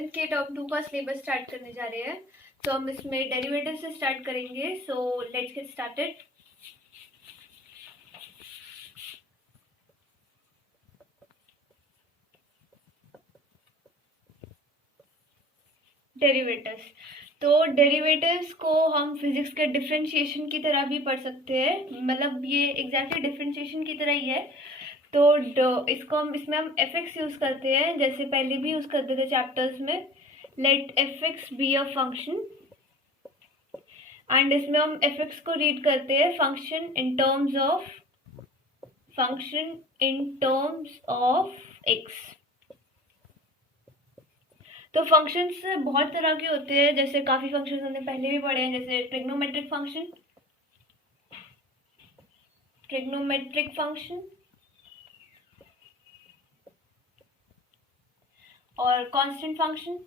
11th के term 2 का syllabus start करने जा रहे हैं। तो हम इसमें डेरिवेटिव से स्टार्ट करेंगे। So let's get started. Derivatives, तो डेरिवेटिव्स को हम फिजिक्स के डिफरेंशिएशन की तरह भी पढ़ सकते हैं, मतलब ये एग्जैक्टली डिफरेंशिएशन की तरह ही है। तो इसमें हम एफ एक्स यूज करते हैं, जैसे पहले भी यूज करते थे चैप्टर्स में। Let f x be a function, and इसमें हम एफ एक्स को रीड करते हैं function in terms of x. तो फंक्शंस बहुत तरह के होते हैं, जैसे काफी फंक्शंस हमने पहले भी पढ़े हैं, जैसे ट्रिग्नोमेट्रिक फंक्शन और constant function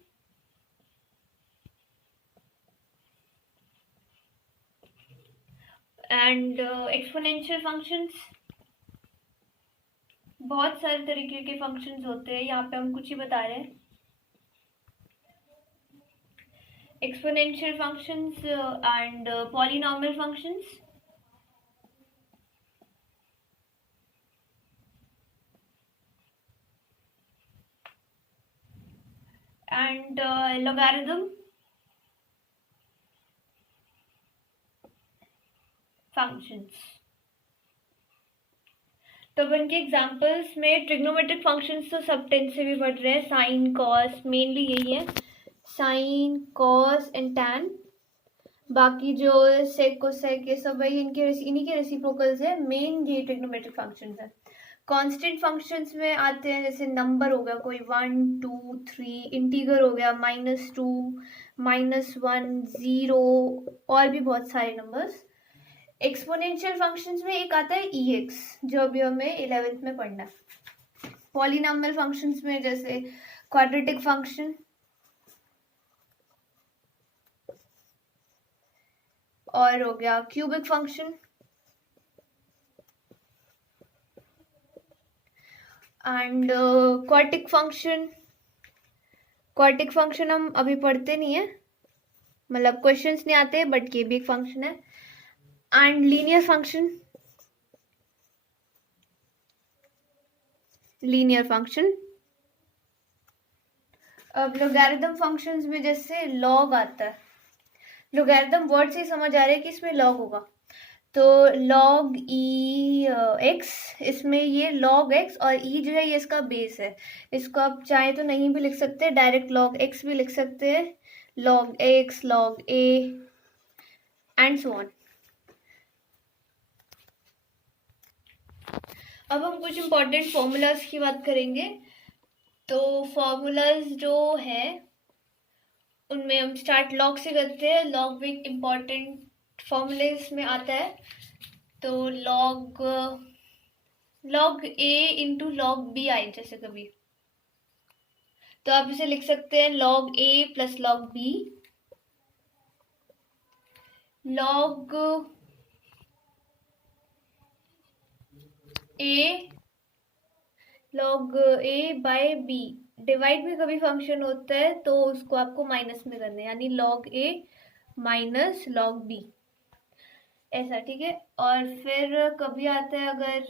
and exponential functions. बहुत सारे तरीके के फंक्शंस होते हैं, यहाँ पे हम कुछ ही बता रहे हैं। Exponential functions and polynomial functions and logarithm functions. तो अपन के एग्जांपल्स में ट्रिग्नोमेट्रिक फंक्शंस तो सब 10th से भी पढ़ रहे हैं, साइन कॉस, मेनली यही है, साइन कॉस एंड टैन। बाकी जो सेक कोसेक ये सब है, इन्हीं के रेसिप्रोकल्स है, मेन ये ट्रिग्नोमेट्रिक फंक्शंस है। कांस्टेंट फंक्शंस में आते हैं, जैसे नंबर हो गया कोई 1 2 3, इंटीगर हो गया -2 -1 0, और भी बहुत सारे नंबर्स। एक्सपोनेंशियल फंक्शंस में एक आता है EX, जो अभी हमें 11th में पढ़ना है। पॉलिनॉमियल फंक्शंस में जैसे क्वाड्रेटिक फंक्शन और हो गया cubic function and quartic function हम अभी पढ़ते नहीं है, मतलब क्वेश्चंस नहीं आते, बट ये भी एक फंक्शन है। And linear function. अब लोगैरिथम फंक्शंस में जैसे लॉग आता है, लोगैरिथम वर्ड से ही समझ आ रहा है कि इसमें लॉग होगा। तो log e x, इसमें ये log x और e जो है ये इसका बेस है। इसको आप चाहे तो नहीं भी लिख सकते, डायरेक्ट log x भी लिख सकते हैं, log x, log a and so on. अब हम कुछ इंपॉर्टेंट फॉर्मूलाज की बात करेंगे। तो फॉर्मूलाज जो है उनमें हम स्टार्ट लॉग से करते हैं। लॉग भी इम्पॉर्टेंट फॉर्मूलेज में आता है। तो log a into log b आए जैसे कभी, तो आप इसे लिख सकते हैं log a plus log b, log a by b। Divide में कभी फंक्शन होता है तो उसको आपको माइनस में करना है, यानी log a minus log b, ऐसा, ठीक है। और फिर कभी आता है अगर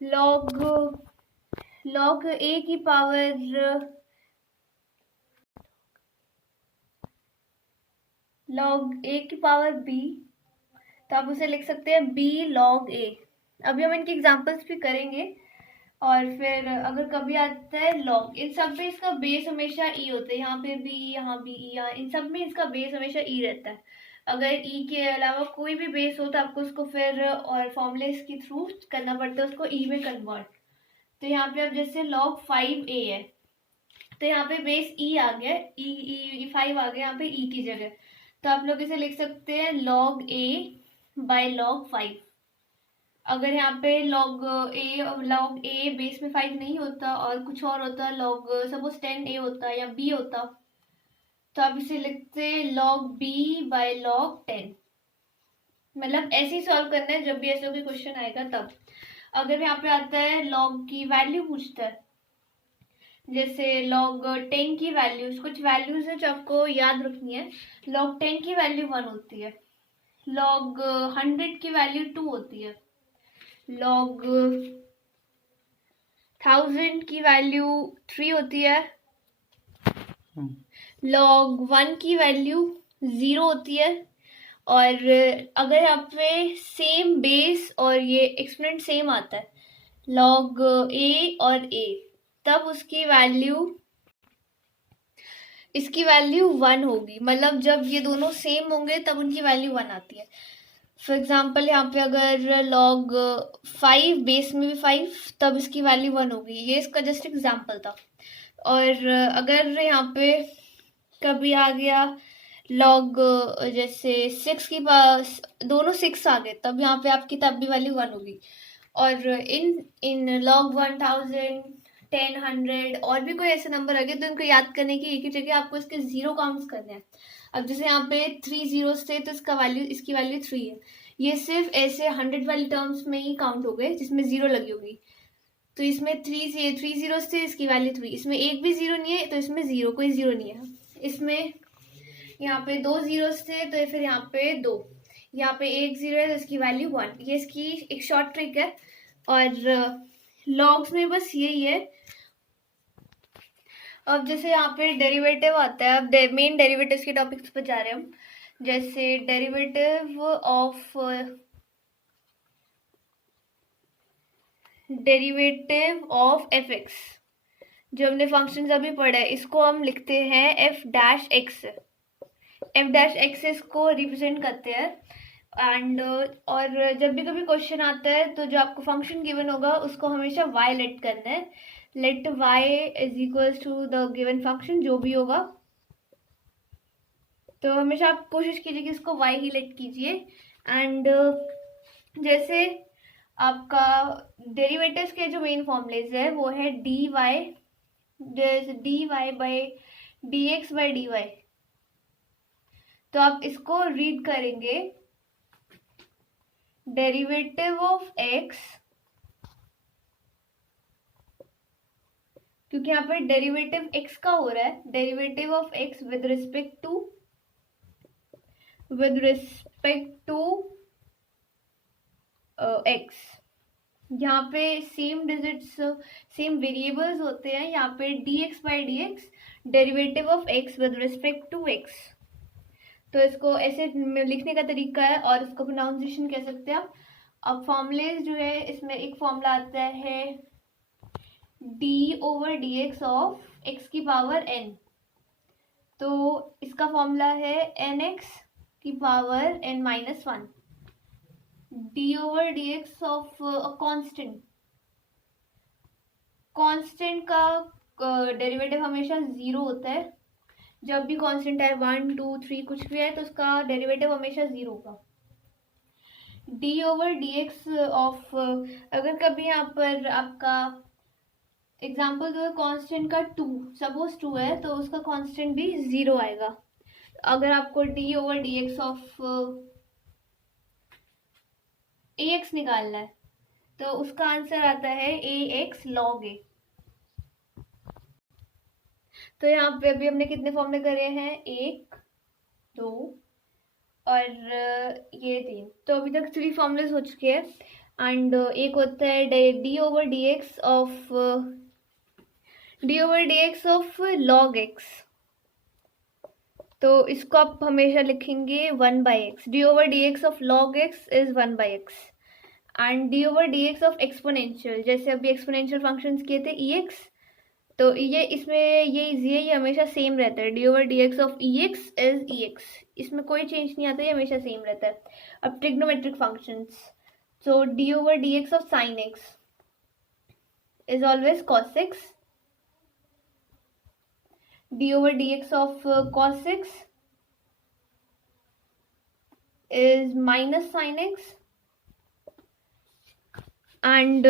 log a की पावर b, तो आप उसे लिख सकते हैं b log a। अभी हम इनके एग्जांपल्स भी करेंगे। और फिर अगर कभी आता है log, इन सब में इसका बेस हमेशा e होता है, यहाँ पे b, यहाँ भी e, यहाँ इन सब में इसका बेस हमेशा e रहता है। अगर e के अलावा कोई भी बेस हो तो आपको उसको फिर और फॉर्मूले के थ्रू करना पड़ता है, उसको e में कन्वर्ट। तो यहाँ पे अब जैसे log 5a है, तो यहाँ पे बेस e आ गया, e 5 आ गया यहाँ पे e की जगह, तो आप लोग इसे लिख सकते हैं log a बाय log 5। अगर यहाँ पे log a बेस में 5 नहीं होता और कुछ और होता, log सपोज 10a होता या b होता, तो आप इसे लिखते log b बाय log 10। मतलब ऐसे ही सॉल्व करना है, जब भी ऐसा कोई क्वेश्चन आएगा तब। अगर यहाँ पे आता है log की वैल्यू पूछता है, जैसे log 10 की वैल्यूज, कुछ वैल्यूज है जो आपको याद रखनी है। log 10 की वैल्यू 1 होती है, log 100 की वैल्यू 2 होती है, log 1000 की वैल्यू 3 होती है, log 1 की वैल्यू 0 होती है। और अगर आप पे सेम बेस और ये एक्सपोनेंट सेम आता है, log a और a, तब उसकी वैल्यू, इसकी वैल्यू 1 होगी। मतलब जब ये दोनों सेम होंगे तब उनकी वैल्यू 1 आती है। फॉर एग्जाम्पल यहाँ पे अगर log 5 बेस में भी 5, तब इसकी वैल्यू 1 होगी। ये इसका जस्ट एग्जाम्पल था। और अगर यहाँ पे कभी आ गया log जैसे 6 की पास दोनों 6 आ गए, तब यहाँ पे आपकी तब भी वैल्यू 1 होगी। और इन log 1000, 10, 100 और भी कोई ऐसे नंबर आ गए तो इनको याद करने की एक ही जगह आपको इसके 0 काउंट्स करने हैं। अब जैसे यहाँ पे 3 zeros थे तो इसकी वैल्यू 3 है। ये सिर्फ ऐसे 100 वाली टर्म्स में ही काउंट हो गए जिसमें 0 लगी होगी। तो इसमें 3 zeros थे, इसकी वैल्यू 3। इसमें एक भी 0 नहीं है तो इसमें 0, कोई 0 नहीं है। इसमें यहाँ पे 2 zeros थे तो फिर यहाँ पे 2, यहाँ पे 1 0 है तो इसकी वैल्यू 1। ये इसकी एक शॉर्ट ट्रिक है। और लॉग्स में बस यही है। अब जैसे यहाँ पे डेरिवेटिव आता है, अब मेन डेरिवेटिव्स के टॉपिक्स पर जा रहे हैं हम। जैसे डेरिवेटिव ऑफ एफ एक्स, जो हमने फंक्शन अभी पढ़ा है, इसको हम लिखते हैं F dash x. F dash x इसको रिप्रेजेंट करते हैं। एंड और जब भी कभी क्वेश्चन आता है तो जो आपको फंक्शन गिवन होगा उसको हमेशा y लेट करना है। Let y is equals to the given function, जो भी होगा। तो हमेशा आप कोशिश कीजिए कि इसको y ही लेट कीजिए। एंड जैसे आपका डेरिवेटिव्स के जो मेन फॉर्मूलेज है वो है dy by dx by dy। तो आप इसको रीड करेंगे डेरिवेटिव ऑफ x, क्योंकि यहाँ पर डेरिवेटिव x का हो रहा है, derivative of x with respect to x। यहाँ पे सेम डिजिट्स, सेम वेरिएबल्स होते हैं। यहाँ पे dx by dx derivative of x with respect to x। तो इसको ऐसे लिखने का तरीका है और इसको प्रोनाउंसिएशन कह सकते हैं आप। अब फॉर्मूलेज जो है, इसमें एक फॉर्मूला आता है d/dx ऑफ x की पावर n। तो इसका फॉर्मूला है nx की power n minus 1। d/dx of constant का डेरिवेटिव हमेशा 0 होता है। जब भी कांस्टेंट है 1, 2, 3 कुछ भी है तो उसका डेरिवेटिव हमेशा 0 होगा। d/dx ऑफ, अगर कभी यहाँ पर आपका एग्जाम्पल दो, कांस्टेंट का 2, सपोज 2 है तो उसका कांस्टेंट भी 0 आएगा। अगर आपको d/dx ऑफ ax निकालना है तो उसका आंसर आता है ax log a। तो यहाँ पे अभी हमने कितने फॉर्मूले करे हैं, 1, 2 और ये 3। तो अभी तक 3 फॉर्मूलेस हो चुके हैं। एंड एक होता है d/dx ऑफ log x। तो इसको आप हमेशा लिखेंगे 1/x। d/dx of log x is 1/x। And d/dx of exponential, जैसे अभी एक्सपोनेंशियल फंक्शंस किए थे ex, तो ये इसमें ये हमेशा सेम रहता है। d/dx of ex is ex, इसमें कोई चेंज नहीं आता, ये हमेशा सेम रहता है। अब trigonometric functions, so d/dx of sin x is always cos x, d/dx of cos x is minus sin x, and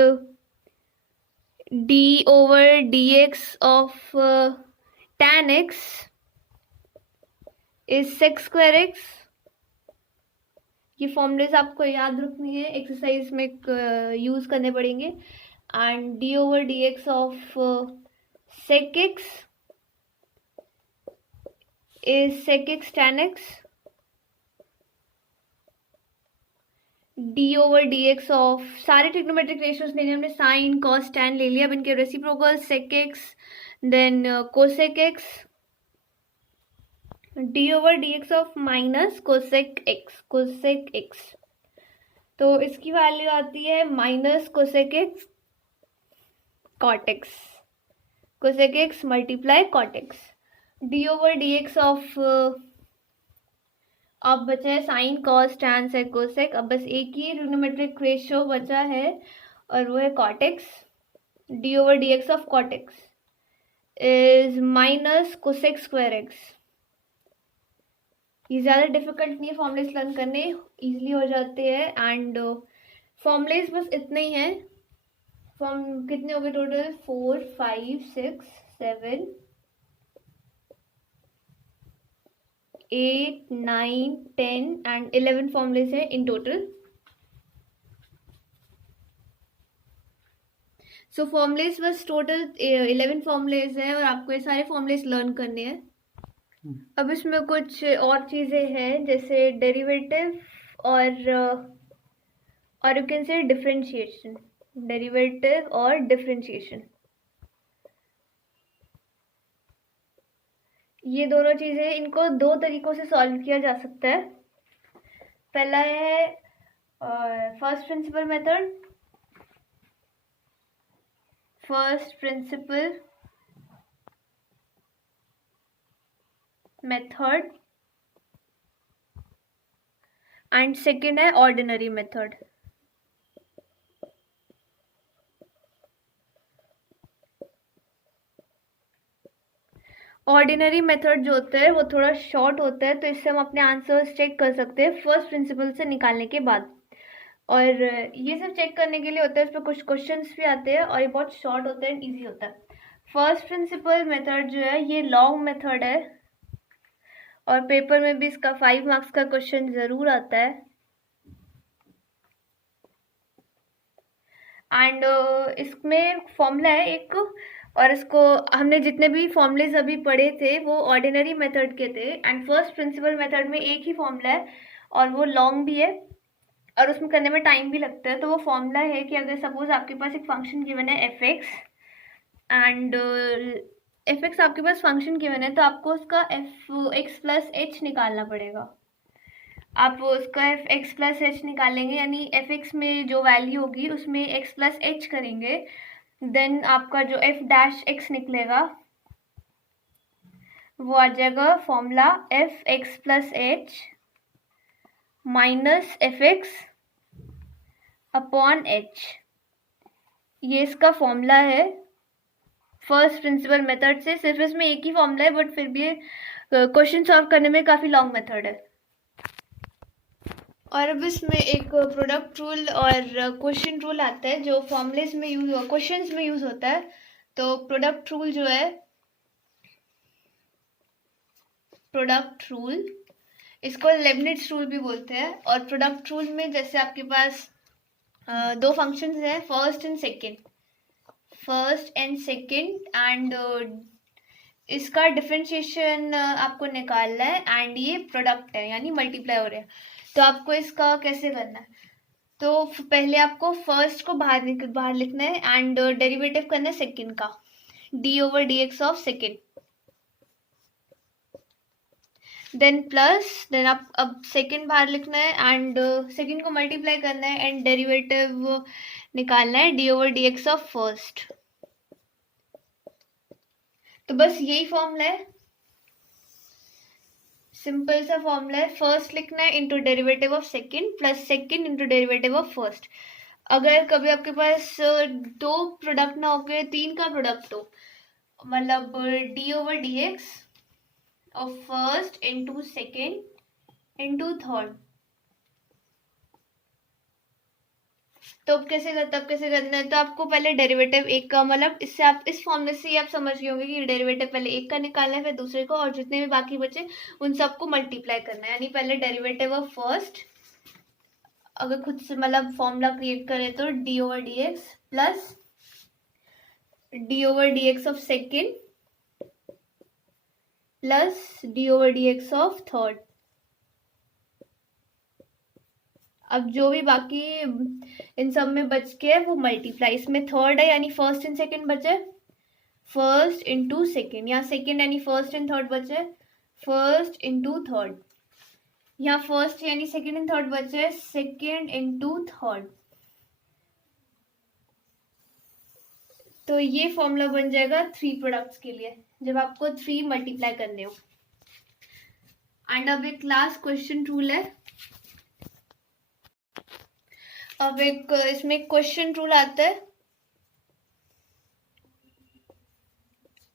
d/dx of tan x is sec square x। ये फॉर्मूलेस आपको याद रखनी है, एक्सरसाइज में use करने पड़ेंगे। And d/dx of sec x is sec x tan x D over d x of, सारे trigonometric ratios ले लिए हमने, साइन कॉस टैन ले लिया, अब इनके reciprocal sec x then cosec x d over d x of minus cosec x. तो इसकी वैल्यू आती है minus cosec x cot x, cosec x multiply cot x, d over d x of, अब बचा है sine cos tan sec cosec, अब बस एक ही ट्रिग्नोमेट्रिक रेशियो बचा है और वो है cot x, d over d x of cot x is minus cosec square x. ये ज़्यादा डिफिकल्ट नहीं है, फॉर्मूलेस लर्न करने इजीली हो जाते हैं एंड फॉर्मूलेस बस इतने ही हैं। फॉर्म कितने हो गए टोटल, 4 5 6 7 8 9 10 एंड 11 फॉर्मूलेस हैं इन टोटल। सो फॉर्मूलेस बस टोटल 11 फॉर्मूलेस हैं और आपको ये सारे फॉर्मूलेस लर्न करने हैं। अब इसमें कुछ और चीज़ें हैं जैसे डेरिवेटिव और you can say differentiation, derivative और डिफरेंशिएशन, ये दोनों चीज़ें, इनको दो तरीकों से सॉल्व किया जा सकता है। पहला है first principle method, first principle method and second है ऑर्डिनरी मेथड। ऑर्डिनरी मेथड जो होता है वो थोड़ा शॉर्ट होता है, तो इससे हम अपने आंसर्स चेक कर सकते हैं फर्स्ट प्रिंसिपल से निकालने के बाद, और ये सब चेक करने के लिए होता है, इस पर कुछ क्वेश्चंस भी आते हैं और ये बहुत शॉर्ट होता है एंड ईजी होता है। फर्स्ट प्रिंसिपल मेथड जो है ये लॉन्ग मेथड है और पेपर में भी इसका 5 मार्क्स का क्वेश्चन ज़रूर आता है एंड इसमें फॉर्मूला है एक, और इसको हमने जितने भी फॉर्मूलेज अभी पढ़े थे वो ऑर्डिनरी मेथड के थे एंड फर्स्ट प्रिंसिपल मेथड में एक ही फॉर्मूला है और वो लॉन्ग भी है और उसमें करने में टाइम भी लगता है। तो वो फॉर्मूला है कि अगर सपोज आपके पास एक फंक्शन गिवन है F x and F x आपके पास फंक्शन गिवन है, तो आपको उसका एफ एक्स प्लस एच निकालना पड़ेगा। आप उसका एफ एक्स प्लस एच निकालेंगे यानी एफ एक्स में जो वैल्यू होगी उसमें एक्स प्लस एच करेंगे, देन आपका जो एफ डैश एक्स निकलेगा वो आ जाएगा formula F x plus H minus F x upon H. ये इसका फॉर्मूला है फर्स्ट प्रिंसिपल मेथड से। सिर्फ इसमें एक ही फॉर्मूला है बट फिर भी क्वेश्चन सॉल्व करने में काफ़ी लॉन्ग मेथड है। और अब इसमें एक प्रोडक्ट रूल और क्वेश्चन रूल आता है जो फॉर्मूलेस में यूज, क्वेश्चंस में यूज होता है। तो प्रोडक्ट रूल जो है, प्रोडक्ट रूल इसको लेबनिट्ज रूल भी बोलते हैं। और प्रोडक्ट रूल में जैसे आपके पास दो फंक्शंस हैं फर्स्ट एंड सेकंड एंड इसका डिफरेंशिएशन आपको निकालना है एंड ये प्रोडक्ट है यानी मल्टीप्लाई हो रहे हैं। तो आपको इसका कैसे करना है, तो पहले आपको फर्स्ट को बाहर लिखना है एंड डेरिवेटिव करना है सेकंड का, d over d x of second, then plus, then आप अब सेकंड बाहर लिखना है एंड सेकंड को मल्टीप्लाई करना है एंड डेरिवेटिव निकालना है D over d x of first. तो बस यही फॉर्मूला है, सिंपल सा फॉर्मूला है। फर्स्ट लिखना है into derivative of second plus second into derivative of first. अगर कभी आपके पास दो प्रोडक्ट ना हो गए, तीन का प्रोडक्ट हो, मतलब D over d x of first into second into third, तो अब कैसे करना है, तो आपको पहले डेरिवेटिव एक का, मतलब इससे आप इस फॉर्मूले से ही आप समझ गए होंगे कि डेरिवेटिव पहले एक का निकालना है फिर दूसरे को, और जितने भी बाकी बचे उन सबको मल्टीप्लाई करना है। यानी पहले डेरिवेटिव ऑफ फर्स्ट, अगर खुद से मतलब फॉर्मूला क्रिएट करें तो D over d x plus D over d x of second plus D over d x of third. अब जो भी बाकी इन सब में बच के है वो मल्टीप्लाई, इसमें थर्ड है यानी फर्स्ट एंड सेकंड बचे, फर्स्ट इंटू सेकेंड, यहाँ सेकेंड यानी फर्स्ट एंड थर्ड बचे, फर्स्ट इंटू थर्ड, यहाँ फर्स्ट यानी सेकेंड एंड थर्ड बचे, सेकेंड इंटू थर्ड। तो ये फॉर्मूला बन जाएगा 3 प्रोडक्ट्स के लिए जब आपको 3 मल्टीप्लाई करने हो। एंड अब एक लास्ट क्वेश्चन रूल है। अब एक इसमें क्वेश्चन रूल आता है,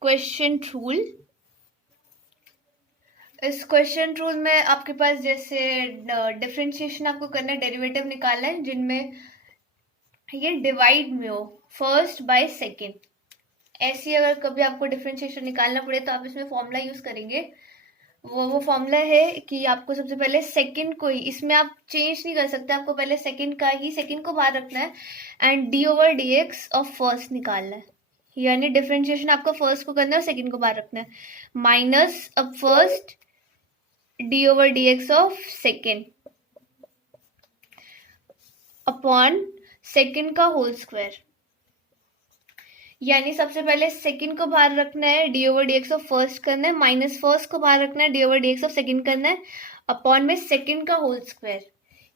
क्वेश्चन रूल। इस क्वेश्चन रूल में आपके पास जैसे डिफरेंशिएशन आपको करना है, डेरिवेटिव निकालना है जिनमें ये डिवाइड में हो फर्स्ट बाय सेकेंड। ऐसी अगर कभी आपको डिफरेंशिएशन निकालना पड़े तो आप इसमें फॉर्मूला यूज करेंगे। वो फॉर्मूला है कि आपको सबसे पहले सेकंड को ही, इसमें आप चेंज नहीं कर सकते, आपको पहले सेकंड का ही, सेकंड को बाहर रखना है and D over d x of first निकालना है। यानी डिफरेंशिएशन आपको फर्स्ट को करना है और सेकंड को बाहर रखना है, माइनस अब first D over d x of second upon second का होल स्क्वायर। यानी सबसे पहले सेकंड को बाहर रखना है, D over d x of first करना है, माइनस फर्स्ट को बाहर रखना है, D over d x of second करना है, अपॉन में सेकंड का होल स्क्वायर।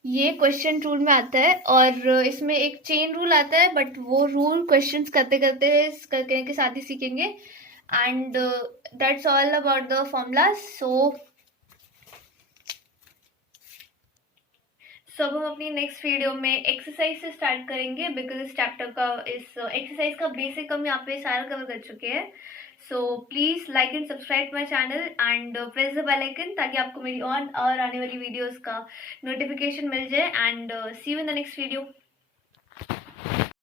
ये क्वेश्चन रूल में आता है और इसमें एक चेन रूल आता है, बट वो रूल क्वेश्चंस करते करते के साथ ही सीखेंगे। And that's all about the formula. So अब हम अपनी नेक्स्ट वीडियो में एक्सरसाइज से स्टार्ट करेंगे, बिकॉज इस चैप्टर का, इस एक्सरसाइज का बेसिक हम यहाँ पे सारा कवर कर चुके हैं। So please like and subscribe my channel and press the bell icon ताकि आपको मेरी और आने वाली वीडियोस का नोटिफिकेशन मिल जाए। And see you in the next video.